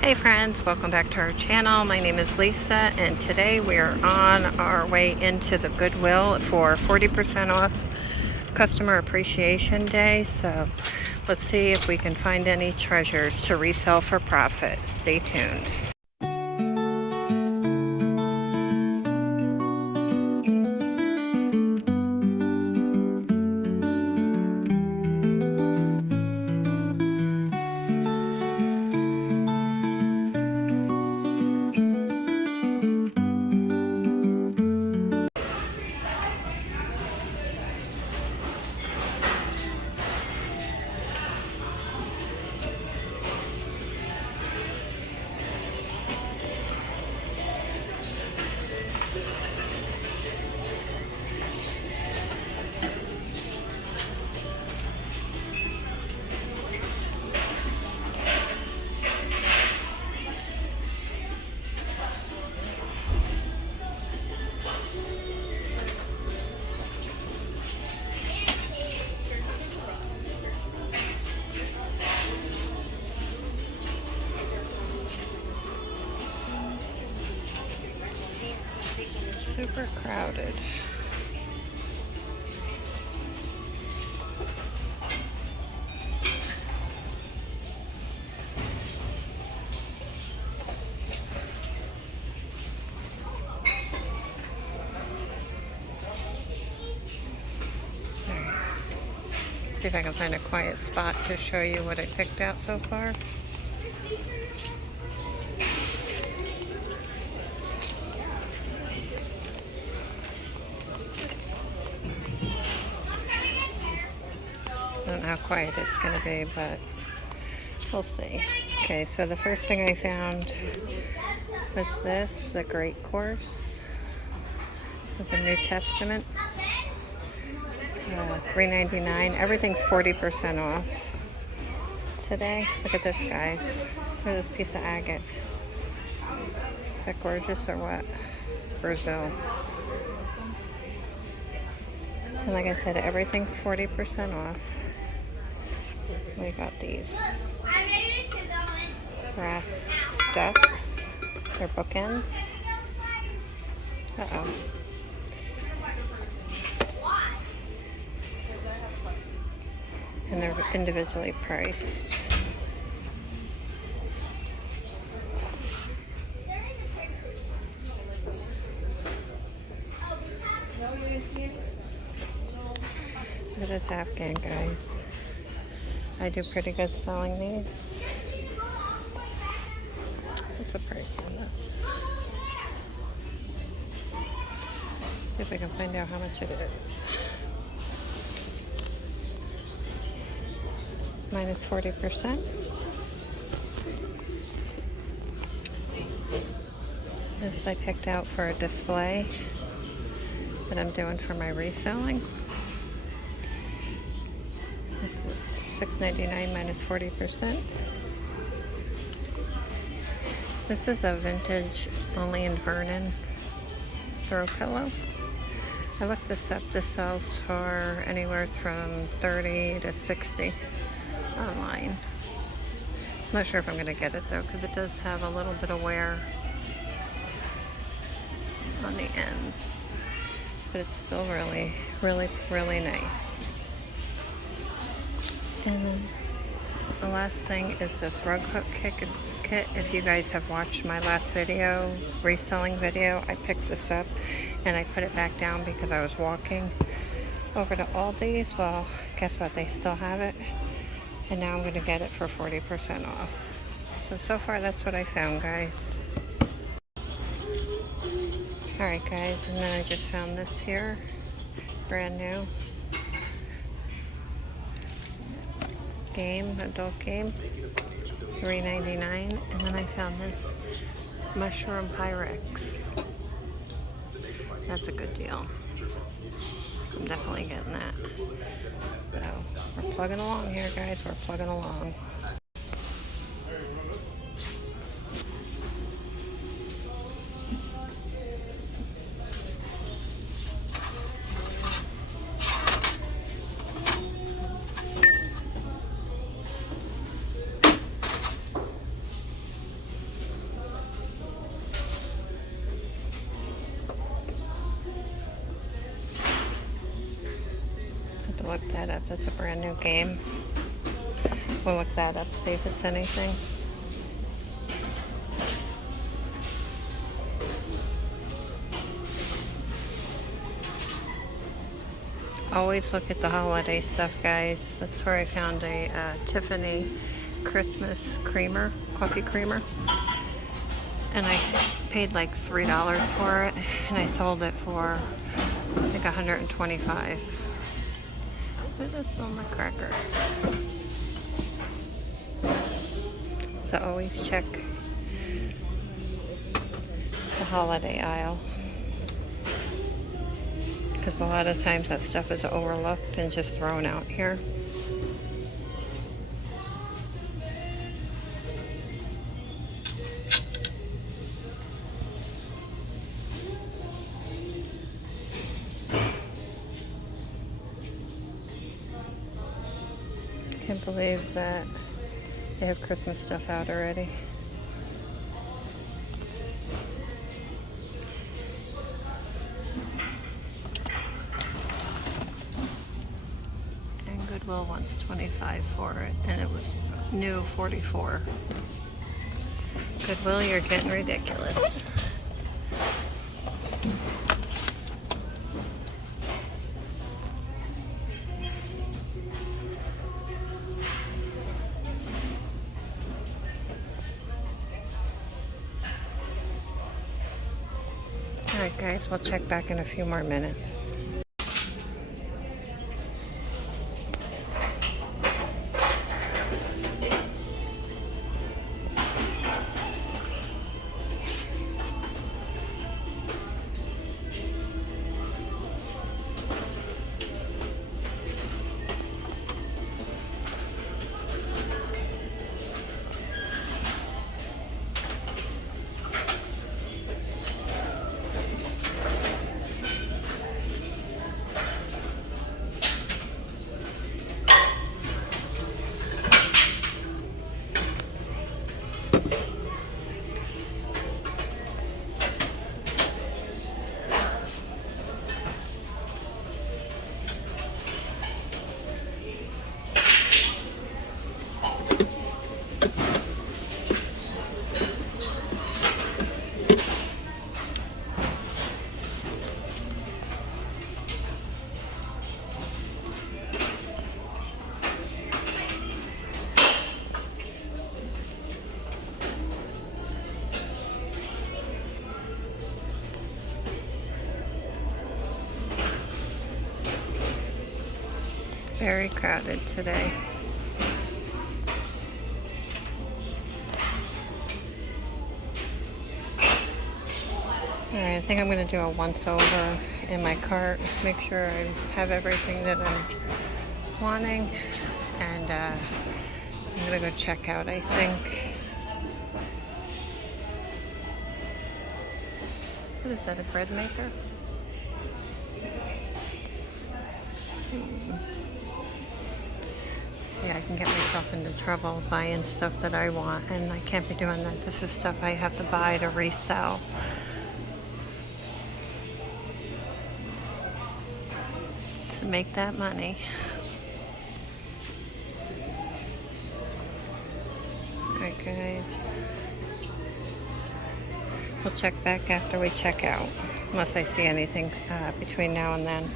Hey friends, welcome back to our channel. My name is Lisa and today we are on our way into the Goodwill for 40% off Customer Appreciation Day. So let's see if we can find any treasures to resell for profit. Stay tuned. Super crowded. See if I can find a quiet spot to show you what I picked out so far. I don't know how quiet it's going to be, but we'll see. Okay, so the first thing I found was this, the Great Course with the New Testament. $3.99. Everything's 40% off today. Look at this, guys. Look at this piece of agate. Is that gorgeous or what? Brazil. And like I said, everything's 40% off. We got these brass ducks. They're bookends. Uh-oh. And they're individually priced. Look at this Afghan, guys. I do pretty good selling these. What's the price on this? See if we can find out how much it is. Minus 40%. This I picked out for a display that I'm doing for my reselling. This is $6.99 minus 40%. This is a vintage Only in Vernon throw pillow. I looked this up. This sells for anywhere from $30 to $60 online. I'm not sure if I'm going to get it though, because it does have a little bit of wear on the ends, but it's still really, really nice. And then the last thing is this rug hook kit. If you guys have watched my last video, reselling video, I picked this up and I put it back down because I was walking over to Aldi's. Well, guess what? They still have it. And now I'm going to get it for 40% off. So far that's what I found, guys. Alright guys, and then I just found this here. Brand new. Adult game. $3.99. And then I found this mushroom Pyrex. That's a good deal. I'm definitely getting that. So we're plugging along here, guys. We're plugging along. look that up. That's a brand new game. We'll look that up, see if it's anything. Always look at the holiday stuff, guys. That's where I found a Tiffany Christmas creamer, coffee creamer. And I paid like $3 for it, and I sold it for like $125. Look at this on the cracker. So always check the holiday aisle, because a lot of times that stuff is overlooked and just thrown out here. Can't believe that they have Christmas stuff out already. And Goodwill wants $25 for it, and it was new $44. Goodwill, you're getting ridiculous. Alright guys, we'll check back in a few more minutes. Very crowded today. Alright, I think I'm going to do a once over in my cart, make sure I have everything that I'm wanting, and I'm going to go check out, I think. What is that, a bread maker? See, I can get myself into trouble buying stuff that I want, and I can't be doing that. This is stuff I have to buy to resell. To make that money. Alright guys. We'll check back after we check out, unless I see anything between now and then.